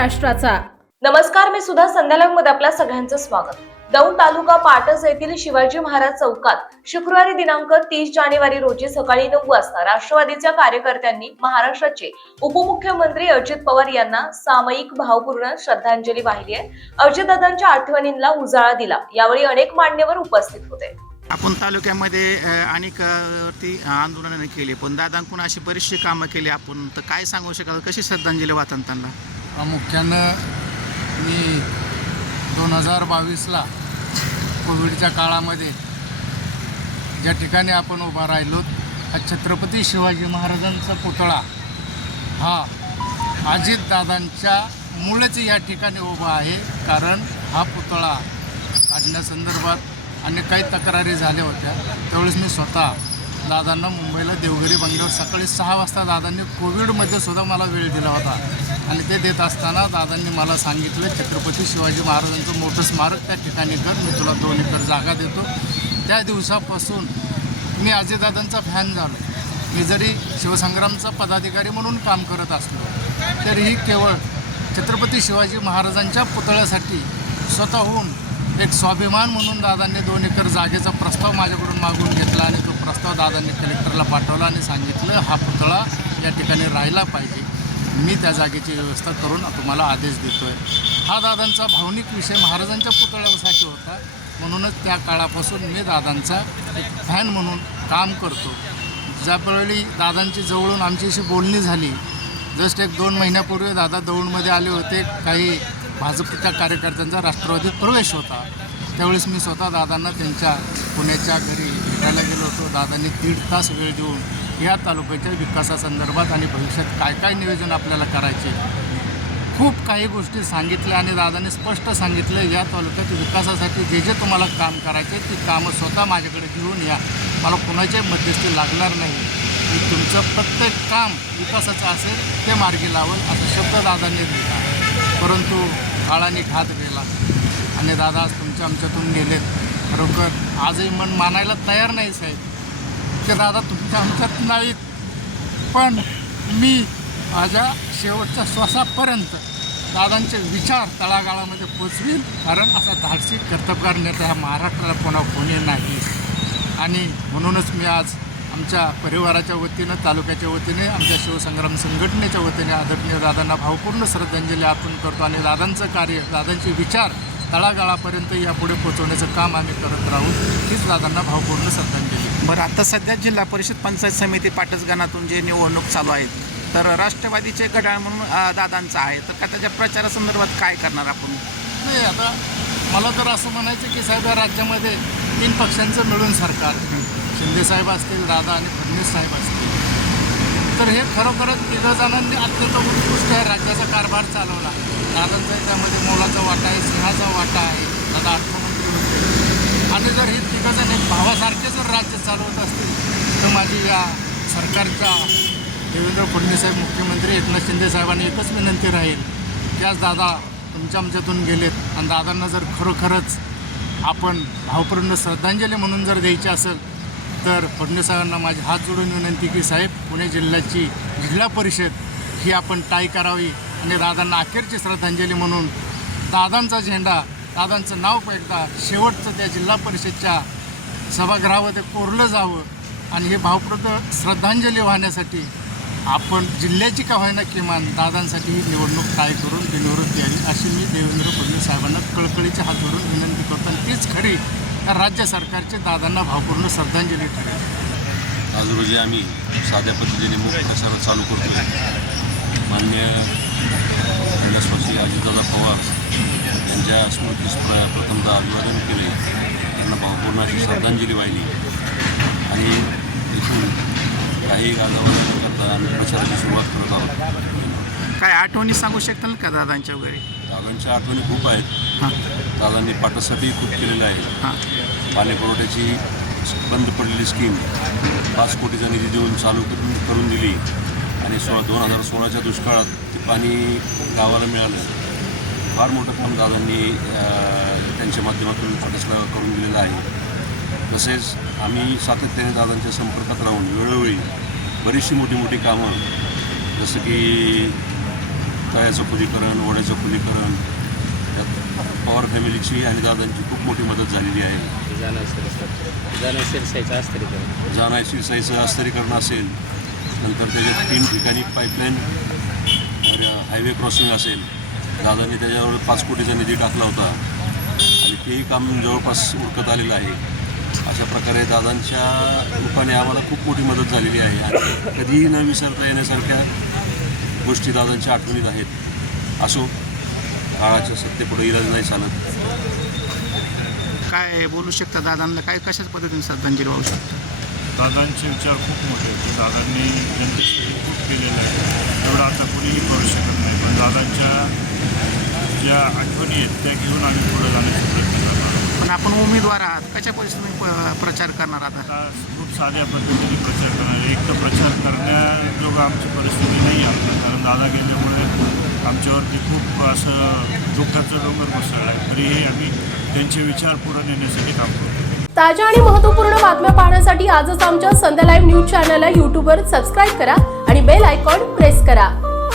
राष्ट्राचा। नमस्कार, मी सुधा संध्यालामध्ये आपल्या सगळ्यांचं स्वागत। दौंड तालुका पाटस येथील शिवाजी महाराज चौकात शुक्रवारी दिनांक 30 जानेवारी रोजी सकाळी 9 वाजता राष्ट्रवादीच्या कार्यकर्त्यांनी महाराष्ट्राचे उपमुख्यमंत्री अजित पवार यांना सामूहिक भावपूर्ण श्रद्धांजली वाहिली आहे। अजितदादांच्या आठवणींना उजाळा दिला। यावेळी अनेक मान्यवर उपस्थित होते। आपण तालुक्यामध्ये अनेक आंदोलनं केली, पण दादांकडून अशी बरीचशी कामं केली। आपण तर काय सांगू शकाल, कशी श्रद्धांजली वाहतात त्यांना? प्रामुख्यानं मी 2022ला कोविडच्या काळामध्ये ज्या ठिकाणी आपण उभा राहिलो, हा छत्रपती शिवाजी महाराजांचा पुतळा हा अजितदादांच्या मुळेच या ठिकाणी उभा आहे। कारण हा पुतळा काढण्यासंदर्भात आणि काही तक्रारी झाल्या होत्या। त्यावेळेस मी स्वतः दादांना मुंबईला देवघरी बंगल्यावर सकाळी 6 वाजता दादांनी कोविडमध्ये सुद्धा मला वेळ दिला होता आणि ते देत असताना दादांनी मला सांगितलं, छत्रपती शिवाजी महाराजांचं मोठं स्मारक त्या ठिकाणी कर, मी तुला 2 एकर जागा देतो। त्या दिवसापासून मी अजितदादांचा फॅन झालो। मी जरी शिवसंग्रामचा पदाधिकारी म्हणून काम करत असलो तरीही केवळ छत्रपती शिवाजी महाराजांच्या पुतळ्यासाठी स्वतःहून एक स्वाभिमान म्हणून दादांनी 2 एकर जागेचा प्रस्ताव माझ्याकडून मागून घेतला आणि तो प्रस्ताव दादांनी कलेक्टरला पाठवला आणि सांगितलं हा पुतळा या ठिकाणी राहिला पाहिजे, मी त्या जागेची व्यवस्था करून तुम्हाला आदेश देतो आहे। हा दादांचा भावनिक विषय महाराजांच्या पुतळ्यासाठी होता, म्हणूनच त्या काळापासून मी दादांचा एक फॅन म्हणून काम करतो। ज्यावेळी दादांची जवळून आमच्याशी बोलणी झाली, जस्ट 1-2 महिन्यापूर्वी दादा दौंडमध्ये आले होते, काही भाजपच्या कार्यकर्त्यांचा राष्ट्रवादीत प्रवेश होता। त्यावेळेस मी स्वतः दादांना त्यांच्या पुण्याच्या घरी भेटायला गेलो होतो। दादांनी 1.5 तास वेळ देऊन या तालुक्याच्या विकासासंदर्भात आणि भविष्यात काय काय नियोजन आपल्याला करायचे खूप काही गोष्टी सांगितल्या आणि दादांनी स्पष्ट सांगितलं, या तालुक्यात विकासासाठी जे जे तुम्हाला काम करायचे ती कामं स्वतः माझ्याकडे घेऊन या, मला कुणाच्याही मध्यस्थी लागणार नाही, मी तुमचं प्रत्येक काम विकासाचं असेल ते मार्गी लावल, असा शब्द दादांनी दिला। परंतु काळाने घात गेला आणि दादा आज तुमच्या आमच्यातून गेलेत। खरोखर आजही मन मानायला तयार नाही साहेब की दादा तुमच्या आमच्यात नाहीत, पण मी माझ्या शेवटच्या श्वासापर्यंत दादांचे विचार तळागाळामध्ये पोचवील, कारण असा धाडसी कर्तबगार नेता ह्या महाराष्ट्राला कोणी नाही। आणि म्हणूनच मी आज आमच्या परिवाराच्या वतीनं, तालुक्याच्या वतीने, आमच्या शिवसंग्राम संघटनेच्या वतीने आदरणीय दादांना भावपूर्ण श्रद्धांजली अर्पण करतो आणि दादांचं कार्य, दादांचे विचार तळागाळापर्यंत यापुढे पोहोचवण्याचं काम आम्ही करत राहू, हीच दादांना भावपूर्ण श्रद्धांजली। बरं, आता सध्या जिल्हा परिषद पंचायत समिती पाटस गणातून जे निवडणूक चालू आहेत, तर राष्ट्रवादीचे घड्याळ म्हणून दादांचं आहे, तर का त्याच्या प्रचारासंदर्भात काय करणार आपण? नाही, आता मला तर असं म्हणायचं की साहेब, या राज्यामध्ये 3 पक्षांचं मिळून सरकार, शिंदेसाहेब असतील, दादा आणि फडणवीस साहेब असतील, तर हे खरोखरच 3 जणांनी अत्यंत उत्कृष्ट राज्याचा कारभार चालवला। दादांचा त्यामध्ये मोलाचा वाटा आहे, सिंहाचा वाटा आहे, दादा अर्थमंत्री होते आणि जर हे 3 जण एक भावासारखे जर राज्य चालवत असतील तर माझी या सरकारच्या देवेंद्र फडणवीस साहेब मुख्यमंत्री, एकनाथ शिंदे साहेबांनी एकच विनंती राहील की आज दादा तुमच्या आमच्यातून गेलेत आणि दादांना जर खरोखरच आपण भावपूर्ण श्रद्धांजली म्हणून जर द्यायची असेल तर फडणवीस साहेबांना माझी हात जोडून विनंती की साहेब, पुणे जिल्ह्याची जिल्हा परिषद ही आपण टाय करावी आणि दादांना अखेरची श्रद्धांजली म्हणून दादांचा झेंडा, दादांचं नाव एकदा शेवटचं त्या जिल्हा परिषदच्या सभागृहामध्ये कोरलं जावं आणि हे भावपूर्ण श्रद्धांजली वाहण्यासाठी आपण जिल्ह्याची का होईना किमान दादांसाठी ही निवडणूक टाय करून बिनविरोध द्यावी, अशी मी देवेंद्र फडणवीस साहेबांना कळकळीचे हात जोडून विनंती करतो आणि तीच खरी या राज्य सरकारचे दादांना भावपूर्ण श्रद्धांजली ठरेल। आज रोजी आम्ही साध्या पद्धतीने मुख प्रसार चालू करतो। माननीय कैलासवासी अजितदादा पवार यांच्या स्मृतीस प्रथमतः अभिवादन केले, त्यांना भावपूर्ण अशी श्रद्धांजली वाहिली आणि इथून काही गाजावाजा करता आम्ही प्रचाराची सुरुवात करत आहोत। काय आठवणी सांगू शकताल का दादांच्या वगैरे? दादांच्या आठवणी खूप आहेत। दादांनी पाटासाठी खूप केलेलं आहे। पाणीपुरवठ्याची बंद पडलेली स्कीम 5 कोटीचा निधी देऊन चालू करून दिली आणि 2016च्या दुष्काळात ते पाणी गावाला मिळालं। फार मोठं काम दादांनी त्यांच्या माध्यमातून पाटसला करून दिलेलं आहे। तसेच आम्ही सातत्याने दादांच्या संपर्कात राहून वेळोवेळी बरीचशी मोठी कामं, जसं की तळ्याचं खोलीकरण, ओढ्याचं खोलीकरण, त्यात पवार फॅमिलीची आणि दादांची खूप मोठी मदत झालेली आहे. जाणा शिरसाईचं अस्तरीकरण असेल, नंतर त्याच्यात 3 ठिकाणी पाईपलाईन हायवे क्रॉसिंग असेल, दादांनी त्याच्यावर 5 कोटीचा निधी टाकला होता आणि तेही काम जवळपास उरकत आलेलं आहे. अशा प्रकारे दादांच्या रूपाने आम्हाला खूप मोठी मदत झालेली आहे आणि कधीही न विसरता येण्यासारख्या गोष्टी दादांच्या आठवणीत आहेत. असो, काळाच्या सत्तेपुढे इलाज नाही चालत. काय बोलू शकता दादांना, काय कशाच पद्धतीने श्रद्धांजली वाहू शकता? दादांचे विचार खूप मोठे आहेत. दादांनी जनतेसाठी खूप केलेलं आहे, एवढं आता कोणीही करू शकत नाही. पण दादांच्या ज्या आठवणी आहेत त्या घेऊन आम्ही पुढे जाण्याचा प्रयत्न करणार. पण आपण उमेदवार आहात, कशा परिस्थितीने प्रचार करणार आता? आता खूप साध्या पद्धतीने प्रचार करणार. एक तर प्रचार करण्याजोगं आमची परिस्थिती नाही आहे, कारण दादा गेल्यामुळे आमच्यावरती खूप असं दुःखाचं डोंगर कोसळलं आहे. तरीही आम्ही त्यांचे विचार पुढे नेण्यासाठी काम करतो. ताज्या आणि महत्त्वपूर्ण बातम्या पाहण्यासाठी आजच आमच्या संध्या लाईव्ह न्यूज चॅनलला यूट्यूबवर सबस्क्राईब करा आणि बेल आयकॉन प्रेस करा.